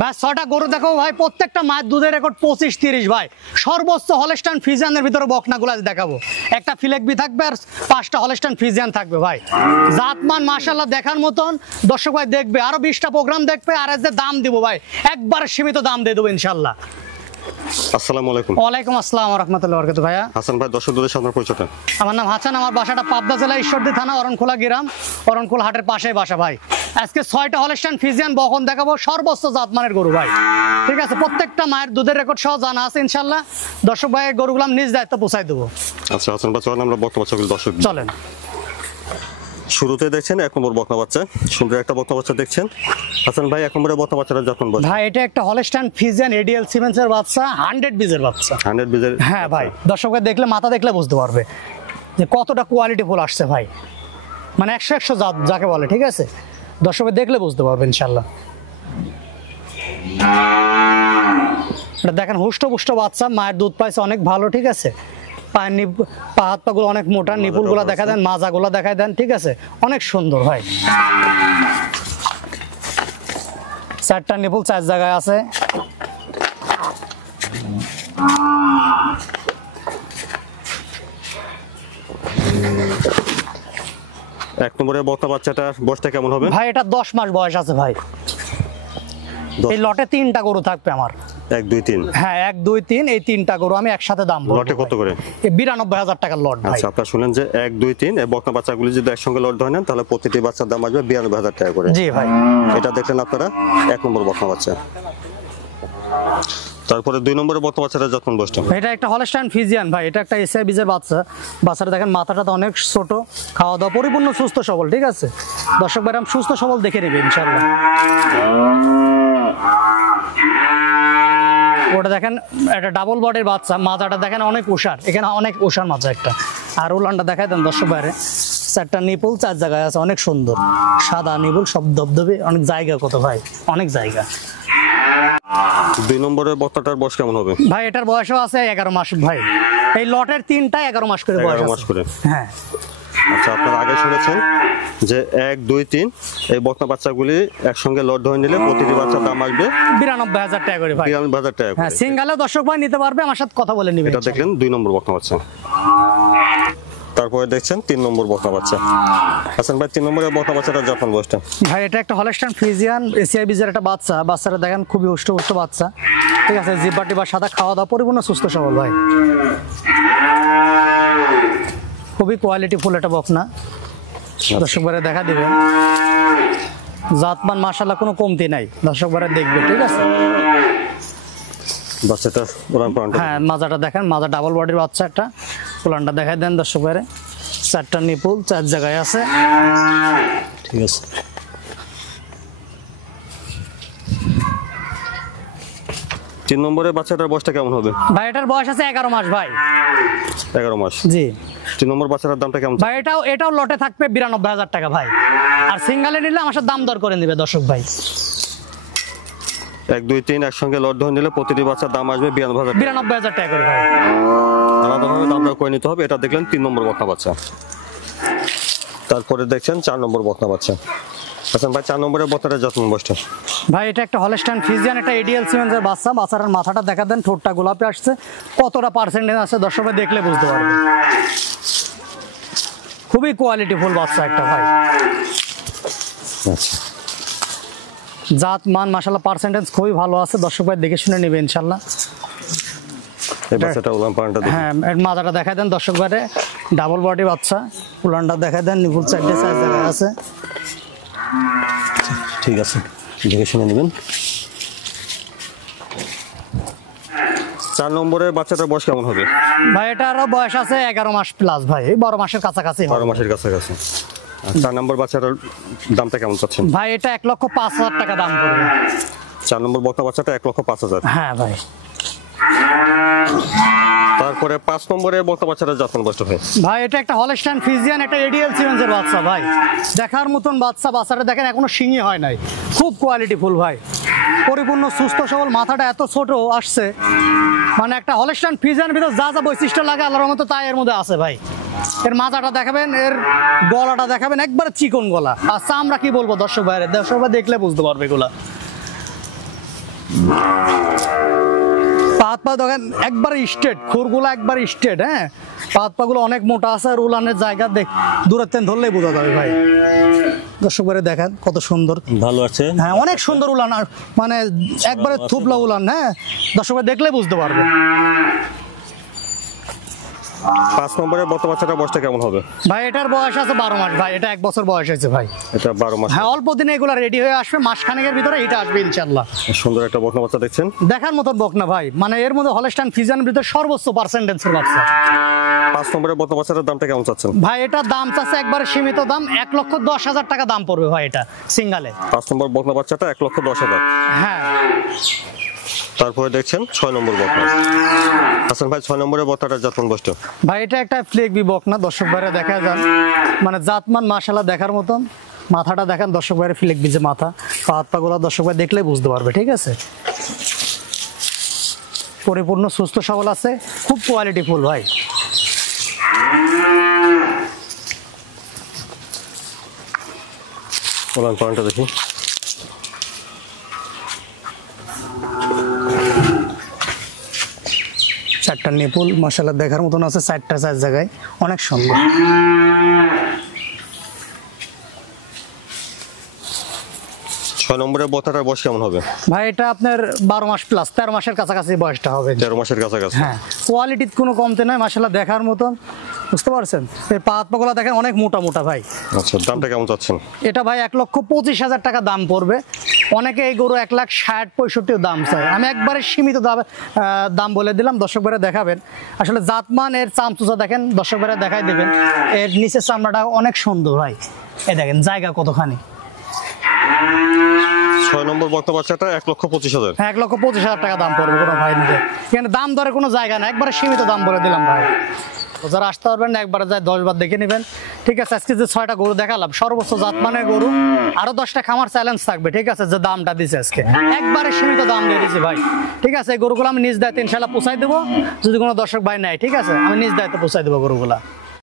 ভাই 6টা গরু দেখো ভাই, প্রত্যেকটা মায়ের দুধের রেকর্ড 25-30 ভাই। সর্বোচ্চ হলস্টাইন ফ্রিজিয়ানের ভিতরে বকনাগুলো দেখাবো। একটা ফিলেকবি থাকবে আর 5টা হলস্টাইন ফ্রিজিয়ান থাকবে ভাই। জাতমান মাশাআল্লাহ দেখার মতন, দর্শক ভাই দেখবে, আরো 20টা প্রোগ্রাম দেখবে। আর এর যে দাম দিব ভাই, একবার সীমিত দাম দিয়ে দেবো ইনশাআল্লাহ। আসসালামু আলাইকুম। ওয়ালাইকুম আসসালাম ওয়া রাহমাতুল্লাহি ওয়া বারাকাতুহু। ভাইয়া হাসান ভাই, দর্শকদের সামনে পরিচয়টা। আমার নাম হাসান, আমার বাসাটা পাবনা জেলা ঈশ্বরদী থানা অরণখোলা গ্রাম, অরণখোলা হাটের পাশেই বাসা ভাই। আজকে 6টা হলস্টাইন ফ্রিজিয়ান বকন দেখাবো, সর্বোচ্চ জাতমানের গরু ভাই। ঠিক আছে, প্রত্যেকটা মায়ের দুধের রেকর্ড সহ জানা আছে ইনশাআল্লাহ। দর্শক ভাইয়ের গরুগুলো আমি নিজ দায়িত্ব পৌঁছাই দেবো। আচ্ছা হাসান ভাই, চলেন আমরা বকনা বাচ্চাগুলো দর্শক চলেন। শুরুতে দেখছেন 1 নম্বর বকনা বাচ্চা, সুন্দর একটা বকনা বাচ্চা দেখছেন। হাসান ভাই, 1 নম্বরের বকনা বাচ্চাটা যখন বলছেন ভাই, এটা একটা হলস্টাইন ফ্রিজিয়ান এডিএল সিমেন্সের বাচ্চা, 100 বীজের বাচ্চা। 100 বীজের? হ্যাঁ ভাই, দর্শকরা দেখলে, মাথা দেখলে বুঝতে পারবে যে কতটা কোয়ালিটি ফুল আসছে ভাই। মানে 100 জাত যাকে বলে, ঠিক আছে, দর্শকরা দেখলে বুঝতে পারবে ইনশাআল্লাহ। এটা দেখেন হুষ্ট বাচ্চা, মায়ের দুধ পাইছে অনেক ভালো, ঠিক আছে। পায়ের পা হাত পাগুলো অনেক মোটা, নিপুলগুলো দেখা দেন, মাজাগুলো দেখায় দেন, ঠিক আছে, অনেক সুন্দর ভাই। 4টা নিপুল 4 জায়গায় আছে। এক নম্বরের বকনা বাচ্চাটার বয়সটা কেমন হবে ভাই? এটা 10 মাস বয়স আছে ভাই। এই লটে 3টা গরু থাকবে আমার। 1 2 3? হ্যাঁ, 1 2 3 এই 3টা গরু আমি একসাথে দাম বলবো। লটে কত করে? 92,000 টাকার লট ভাই। আচ্ছা, আপনারা শুনেন যে 1 2 3 এই বকনা বাচ্চাগুলি যদি একসঙ্গে লট ধরে নেন, তাহলে প্রতিটি বাচ্চার দাম আসবে 92,000 টাকা করে। জি ভাই। এটা দেখলেন আপনারা 1 নম্বর বকনা বাচ্চা। তারপরে 2 নম্বরের বকনা বাচ্চাটা যখন বসছে, এটা একটা হলস্টাইন ফ্রিজিয়ান ভাই। এটা একটা এসআই বীজের বাচ্চা। বাচ্চাটা দেখেন, মাথাটা তো অনেক ছোট, খাওয়া দাওয়া পরিপূর্ণ সুস্থ সবল, ঠিক আছে। দর্শক ভাইরাম সুস্থ সবল দেখে নেবে ইনশাআল্লাহ। ওটা দেখেন, একটা ডাবল বডির বাচ্চা, মাজাটা দেখেন অনেক উষার, এখানে অনেক উষার মাজা একটা। আর উলানটা দেখায় দেন দর্শক বাইরে, 4টা নিপুল 4 জায়গায় আছে, অনেক সুন্দর সাদা নিপুল, সব ধবধবে, অনেক জায়গা কত ভাই, অনেক জায়গা। 2 নম্বরের বকনাটার বয়স কেমন হবে ভাই? এটার বয়সও আছে 11 মাস ভাই। এই লটের 3টা 11 মাস করে বয়স 11 মাস করে? হ্যাঁ। আচ্ছা, আপনারা আগে শুনেছেন যে 1 2 3 এই বকনা বাচ্চাগুলি একসঙ্গে লট ধরে নিলে প্রতিটি বাচ্চার দাম আসবে 92,000 টাকা করে ভাই। 92,000 টাকা করে। হ্যাঁ, সিঙ্গেলে দর্শক ভাই নিতে পারবে, আমার সাথে কথা বলে নেবে। এটা দেখলেন 2 নম্বর বকনা বাচ্চা। তারপরে দেখছেন 3 নম্বর বকনা বাচ্চা। হাসান ভাই, 3 নম্বরের বকনা বাচ্চাটা যখন বয়সটা? ভাই, এটা একটা হলস্টাইন ফ্রিজিয়ান এসিআই বীজের একটা বাচ্চা। বাচ্চাটা দেখেন খুবই হুষ্ট বাচ্চা, ঠিক আছে। জিব্বাটি বা সাদা, খাওয়া দাওয়া পরিপূর্ণ সুস্থ সবল ভাই। খুবই কোয়ালিটি ফুল একটা বকনা, দর্শক ভাইরা দেখা দিবেন। জাতমান মাশাআল্লাহ কোনো কমতি নাই, দর্শক ভাইরা দেখবে, ঠিক আছে। বাচ্চাটা ওরান প্রাণটা, হ্যাঁ, মাজাটা দেখেন, মাজা ডাবল বডির বাচ্চা একটা। উলানটা দেখায় দেন দর্শক ভাইরা, 4টা নিপুল 4 জায়গায় আছে, ঠিক আছে। তিন নম্বরের বাচ্চাটার বয়সটা কেমন হবে ভাই? এটার বয়স আছে 11 মাস ভাই। 11 মাস? জি। 3 নম্বর বাচ্চাটার দামটা কেমন ভাই, এটাও লটে থাকবে 92,000 টাকা ভাই। আর সিঙ্গেলে নিলে আমার সাথে দাম দর করে নেবে দর্শক ভাই। 1 2 3 একসঙ্গে লট ধরে নিলে প্রতিটি বাচ্চার দাম আসবে 92,000 টাকা করে ভাই। আলাদাভাবে দাম দর করে নিতে হবে। এটা দেখলেন 3 নম্বর বকনা বাচ্চা। তারপরে দেখছেন 4 নম্বর বকনা বাচ্চা। আচ্ছা ভাই, 4 নম্বরের বকনাটা যত্ন বয়সটা? ভাই, এটা একটা হলস্টাইন ফ্রিজিয়ান, এটা এডিএল সিমেন্সের বাচ্চা। বাচ্চার মাথাটা দেখা দেন, ঠোঁটটা গোলাপি আসছে, কতটা পার্সেন্টেজ আছে দর্শক ভাই দেখলে বুঝতে পারবে। খুবই কোয়ালিটি ফুল বাচ্চা একটা ভাই। আচ্ছা, জাত মান মাশাআল্লাহ পার্সেন্টেজ খুবই ভালো আছে, দর্শক ভাই দেখে শুনে নেবে ইনশাআল্লাহ। এই বাচ্চাটা উলান পানটা দেখুন। হ্যাঁ, এর মাজাটা দেখায় দেন দর্শক ভাইরে, ডাবল বডি বাচ্চা। উলানটা দেখায় দেন, নিপুল 4টে 4 জায়গায় আছে, ঠিক আছে, দেখে শুনে নেবেন। 4 নম্বরের বাচ্চাটার বয়স কেমন হবে ভাই? এটারও বয়স আছে 11 মাস প্লাস ভাই, 12 মাসের কাছাকাছি। 12 মাসের কাছাকাছি। 4 নম্বর বাচ্চাটার দামটা কেমন চাচ্ছেন ভাই? এটা 1,05,000 টাকা দাম পড়বে। 4 নম্বর বকনা বাচ্চাটা 1,05,000। হ্যাঁ ভাই। তারপরে 5 নম্বরের বকনা বাচ্চাটা যত্ন বয়সটা হয় ভাই? এটা একটা হলস্টাইন ফ্রিজিয়ান, এটা এডিএল সিমেন্সের বাচ্চা ভাই। দেখার মতন বাচ্চা, বাচ্চাটা দেখেন এখনো শিঙি হয় নাই, খুব কোয়ালিটি ফুল ভাই, পরিপূর্ণ সুস্থ সবল। মাথাটা এত ছোট আসছে, মানে একটা হলস্টাইন ফ্রিজিয়ানের ভিতর যা যা বৈশিষ্ট্য লাগে আল্লাহর মতো তাই এর মধ্যে আছে ভাই। এর মাথাটা দেখাবেন, এর গলাটা দেখাবেন, একবারে চিকন গলা। আচ্ছা, আমরা কি বলবো দর্শক ভাই দেখলে বুঝতে পারবে এগুলা। পাত পা দেখেন একবার স্ট্রেট, খুরগুলো একবার স্ট্রেট, হ্যাঁ পাত পা গুলো অনেক মোটা আছে, আর উলানের জায়গা দেখ দূরের থেকে ধরলেই বোঝা যাবে ভাই। দর্শক ভাই দেখেন কত সুন্দর, ভালো আছে, হ্যাঁ অনেক সুন্দর উলান, আর মানে একবারে থুবলা উলান, হ্যাঁ দর্শক ভাই দেখলে বুঝতে পারবে। 5 নম্বরের বর্তমান বাচ্চাটার বয়সটা কেমন হবে? ভাই এটার বয়স আছে 12 মাস ভাই, এটা 1 বছর বয়স হয়েছে ভাই। এটা 12 মাস, হ্যাঁ অল্প দিনে এগুলো রেডি হয়ে আসবে, মাস খানেকের ভিতরে এটা আসবে ইনশাআল্লাহ। সুন্দর একটা বকনা বাচ্চা দেখছেন, দেখার মতন বকনা ভাই, মানে এর মধ্যে হলস্টাইন ফ্রিজিয়ানের ভিতরে সর্বোচ্চ পার্সেন্টেজের বাচ্চা। 5 নম্বরের বর্তমান বাচ্চাটার দামটা কেমন চাচ্ছেন? ভাই এটার দাম চাচ্ছে একবারে সীমিত দাম, 1,10,000 টাকা দাম পড়বে ভাই এটা সিঙ্গালে। 5 নম্বর বকনা বাচ্চাটা 1,10,000। হ্যাঁ তারপরে দেখছেন 6 নম্বর বকনা। হাসান ভাই 6 নম্বরের বকনাটার জাতমান বয়সটা? ভাই এটা একটা ফ্লেগবি বকনা, দর্শক ভাইরা দেখা যান, মানে জাতমান মাশাআল্লাহ দেখার মতন। মাথাটা দেখেন দর্শক ভাইরা, ফ্লেগবি যে মাথা, হাত পা গুলো দর্শক ভাই দেখলেই বুঝতে পারবে, ঠিক আছে। পরিপূর্ণ সুস্থ সবল আছে, খুব কোয়ালিটি ফুল ভাই। ওলান পালনটা দেখি, চারটা নিপুল মাশাআল্লাহ দেখার মতন আছে, 4টা 4 জায়গায়, অনেক সুন্দর। 6 নম্বরের বকনাটার বয়স কেমন হবে? ভাই এটা আপনার 12 মাস প্লাস, 13 মাসের কাছাকাছি বয়সটা হবে। 13 মাসের কাছাকাছি। হ্যাঁ কোয়ালিটির কোনো কমতে নয় মাশাআল্লাহ দেখার মতন, বুঝতে পারছেন। এই পা হাত পাগুলা দেখেন অনেক মোটা মোটা ভাই। আচ্ছা, দামটা কেমন চাচ্ছেন? এটা ভাই 1,25,000 টাকা দাম পড়বে। অনেকে এই গরু 1,60,65 দাম চায়, আমি একবারে সীমিত দাম বলে দিলাম, দর্শক ভাইরা দেখাবেন। আসলে জাতমান এর চামচুচা দেখেন, দর্শক ভাইরা দেখাই দেবেন। এর নিচের চামড়াটা অনেক সুন্দর ভাই, এই দেখেন জায়গা কতখানি। 6 নম্বর বকনা বাচ্চাটা 1,25,000। 1,25,000 টাকা দাম পড়বে কোনো ভাই নিলে। এখানে দাম দরে কোনো জায়গা না, একবারে সীমিত দাম বলে দিলাম ভাই। তো যারা আসতে পারবেন না একবারে যায় 10 বার দেখে নেবেন, ঠিক আছে। আজকে যে 6টা গরু দেখালাম সর্বোচ্চ জাতমানের গরু, আরো 10টা খামার চ্যালেঞ্জ থাকবে, ঠিক আছে। যে দামটা দিছে আজকে একবারে সীমিত দাম দিয়ে দিছি ভাই, ঠিক আছে। এই গরুগুলো আমি নিজ দায়িত্বে ইনশাল্লাহ পৌঁছাই দেবো, যদি কোনো দর্শক ভাই নেয়, ঠিক আছে, আমি নিজ দায়িত্বে পৌঁছাই দেবো গরুগুলা।